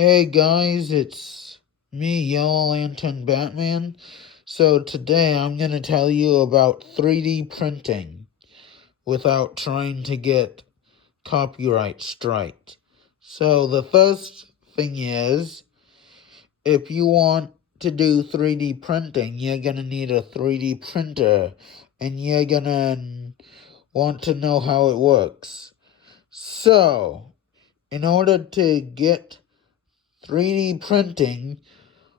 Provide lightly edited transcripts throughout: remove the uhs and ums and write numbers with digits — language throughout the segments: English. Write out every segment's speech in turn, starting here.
Hey guys, it's me, Yellow Lantern Batman. So today I'm going to tell you about 3D printing without trying to get copyright striked. So the first thing is, if you want to do 3D printing, you're going to need a 3D printer and you're going to want to know how it works. So, in order to get 3D printing,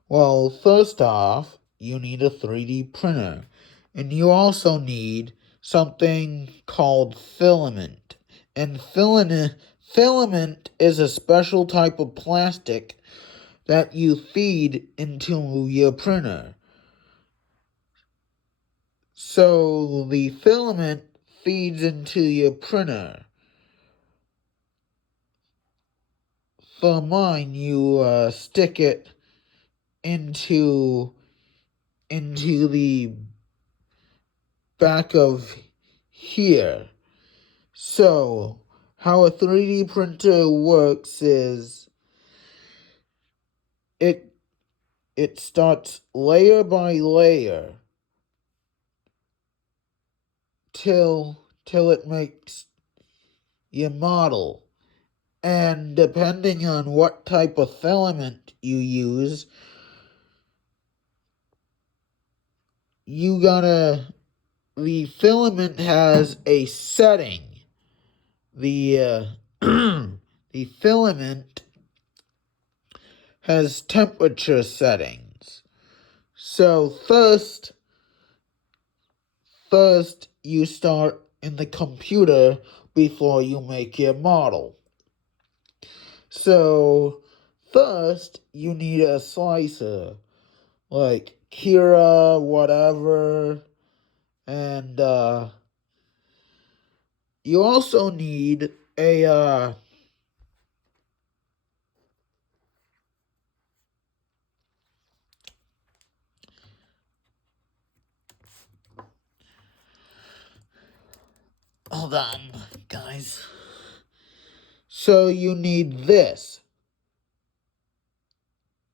well, first off, you need a 3D printer. And you also need something called filament. And filament is a special type of plastic that you feed into your printer. So the filament feeds into your printer. For mine, you stick it into the back of here. So, how a 3D printer works is it starts layer by layer till it makes your model. And depending on what type of filament you use, the filament has a setting. The the filament has temperature settings. So first you start in the computer before you make your model. So first you need a slicer like Kira, whatever, and you also need a hold on, guys. So you need this,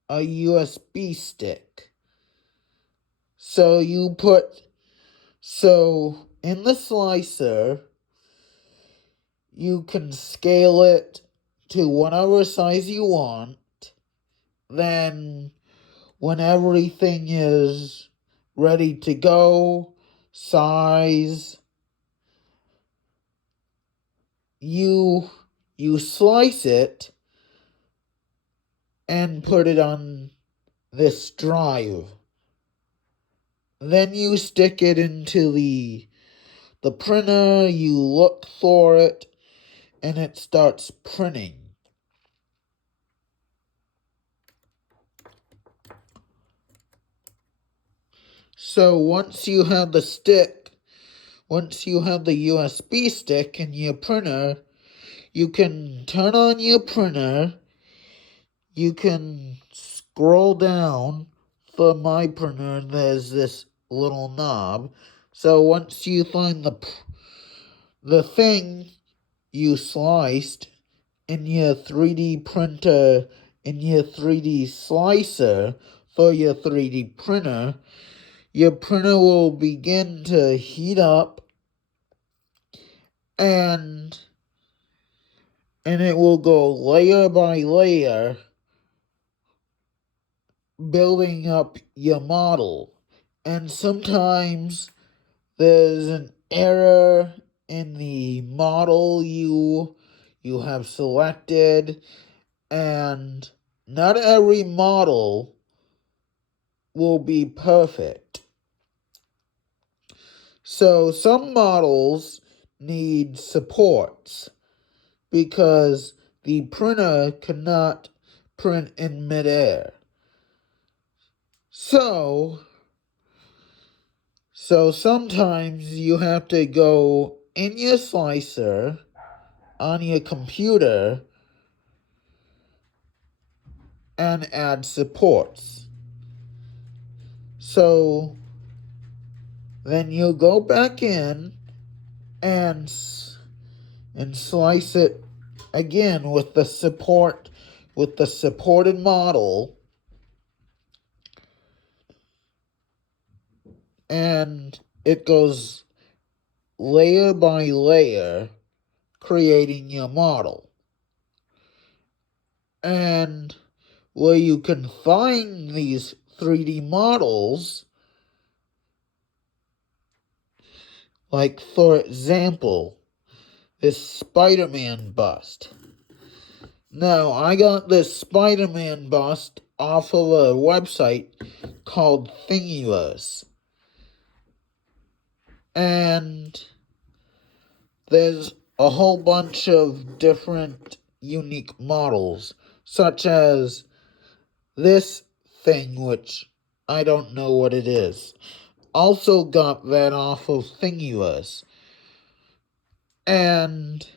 a USB stick. So in the slicer, you can scale it to whatever size you want. Then, when everything is ready to go, size, you slice it and put it on this drive. Then you stick it into the printer, you look for it, and it starts printing. So once you have the USB stick in your printer, you can turn on your printer. You can scroll down. For my printer, there's this little knob. So once you find the thing you sliced in your 3D printer, in your 3D slicer for your 3D printer, your printer will begin to heat up and it will go layer by layer, building up your model. And sometimes there's an error in the model you have selected, and not every model will be perfect. So some models need supports because the printer cannot print in midair. So sometimes you have to go in your slicer on your computer and add supports. So then you go back in and slice it again with the support with the supported model, and it goes layer by layer, creating your model. And where you can find these 3D models, like for example, this Spider-Man bust. Now, I got this Spider-Man bust off of a website called Thingiverse. And there's a whole bunch of different unique models, such as this thing, which I don't know what it is. Also got that off of Thingiverse. And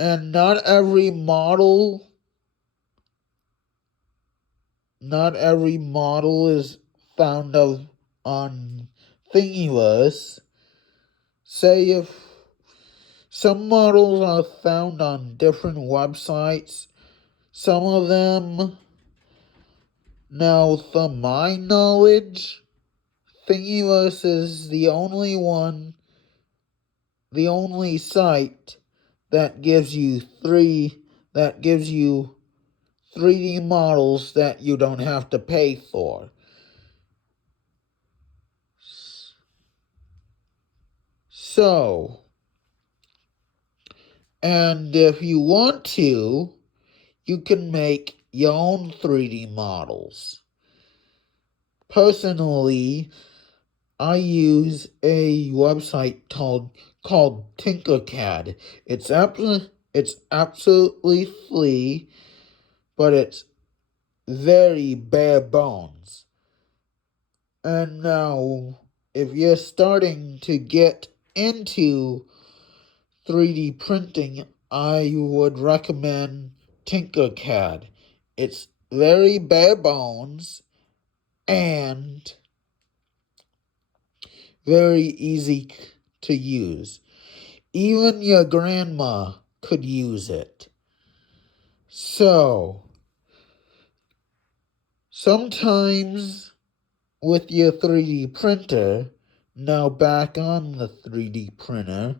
not every model is found on Thingiverse. Say if some models are found on different websites, some of them, now to my knowledge, Thingiverse is the only site that gives you 3D models that you don't have to pay for. So, and if you want to, you can make your own 3D models. Personally, I use a website called Tinkercad. It's absolutely free, but it's very bare bones. And now, if you're starting to get into 3D printing, I would recommend Tinkercad. It's very bare bones and very easy to use. Even your grandma could use it. So, sometimes with your 3D printer, now back on the 3D printer,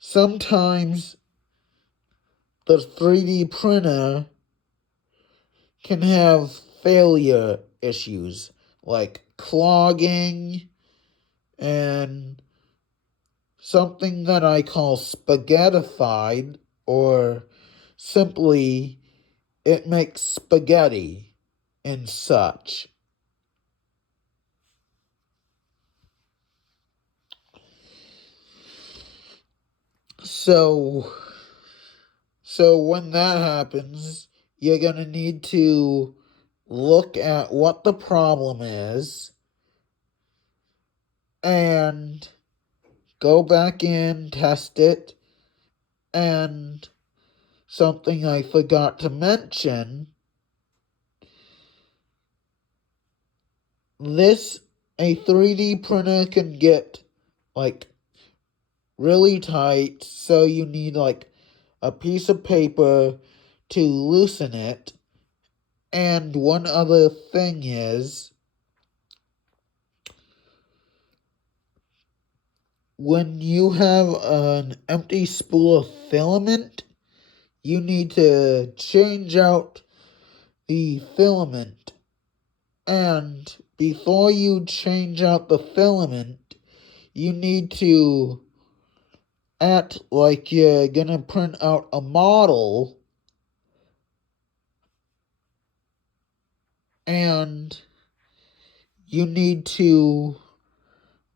sometimes the 3D printer can have failure issues like clogging and something that I call spaghettified, or simply it makes spaghetti and such. So when that happens, you're going to need to look at what the problem is and go back in, test it, and something I forgot to mention, a 3D printer can get like really tight, so you need like a piece of paper to loosen it. And one other thing is, when you have an empty spool of filament, you need to change out the filament. And before you change out the filament, you need to act like you're gonna print out a model, and you need to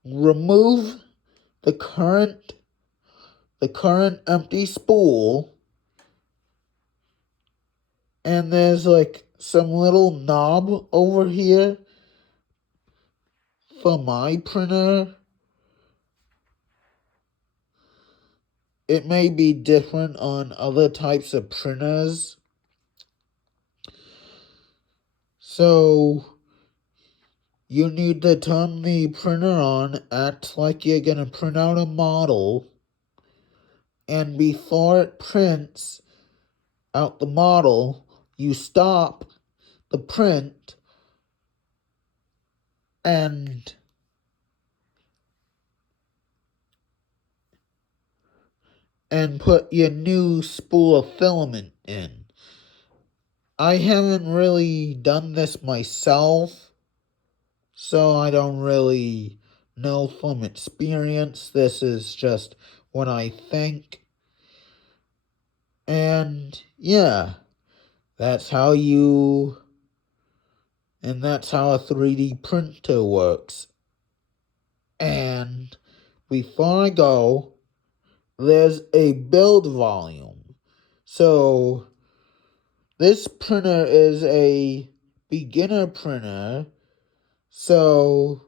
remove the current empty spool, and there's like some little knob over here for my printer. It may be different on other types of printers. So you need to turn the printer on, act like you're gonna print out a model, and before it prints out the model, you stop the print and put your new spool of filament in. I haven't really done this myself, so I don't really know from experience. This is just what I think. And yeah, that's how a 3D printer works. And before I go, there's a build volume. So this printer is a beginner printer. So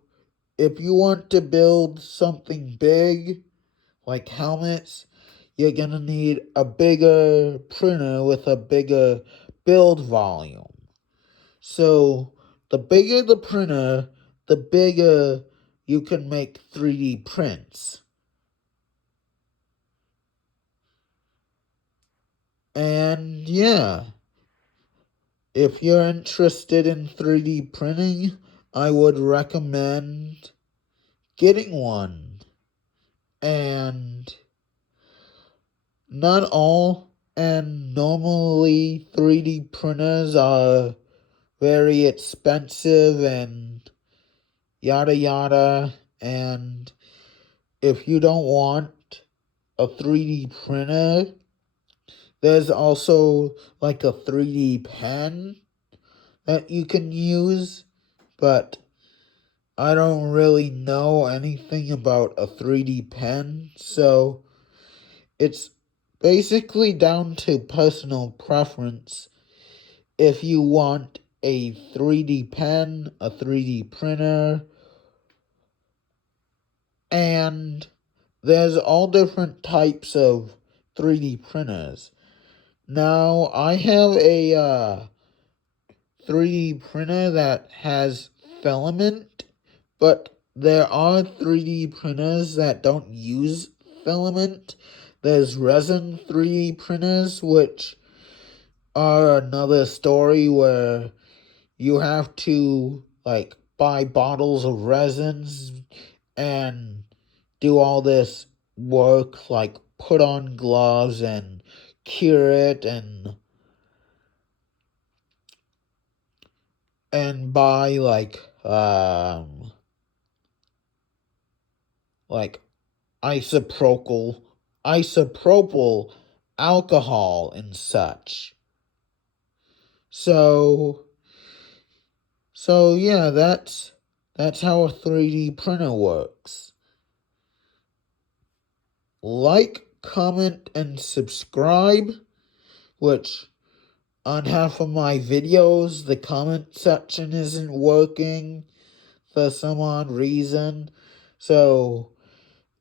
if you want to build something big, like helmets, you're gonna need a bigger printer with a bigger build volume. So the bigger the printer, the bigger you can make 3D prints. And yeah, if you're interested in 3D printing, I would recommend getting one. And not all, and normally 3D printers are very expensive and yada yada. And if you don't want a 3D printer, there's also like a 3D pen that you can use, but I don't really know anything about a 3D pen, so it's basically down to personal preference if you want a 3D pen, a 3D printer, and there's all different types of 3D printers. Now, I have a 3D printer that has filament, but there are 3D printers that don't use filament. There's resin 3D printers, which are another story where you have to like buy bottles of resins and do all this work, like put on gloves and cure it and buy like isopropyl alcohol and such. So yeah, that's how a 3D printer works. Like, comment, and subscribe, which on half of my videos, the comment section isn't working for some odd reason. So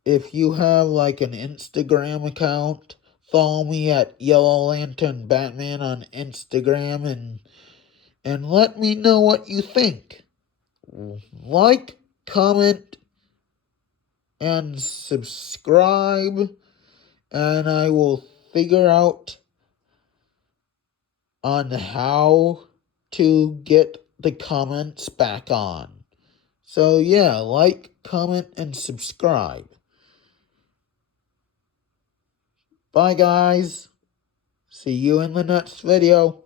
if you have like an Instagram account, follow me at Yellow Lantern Batman on Instagram and let me know what you think. Like, comment, and subscribe, and I will figure out on how to get the comments back on. So yeah, like, comment, and subscribe. Bye guys. See you in the next video.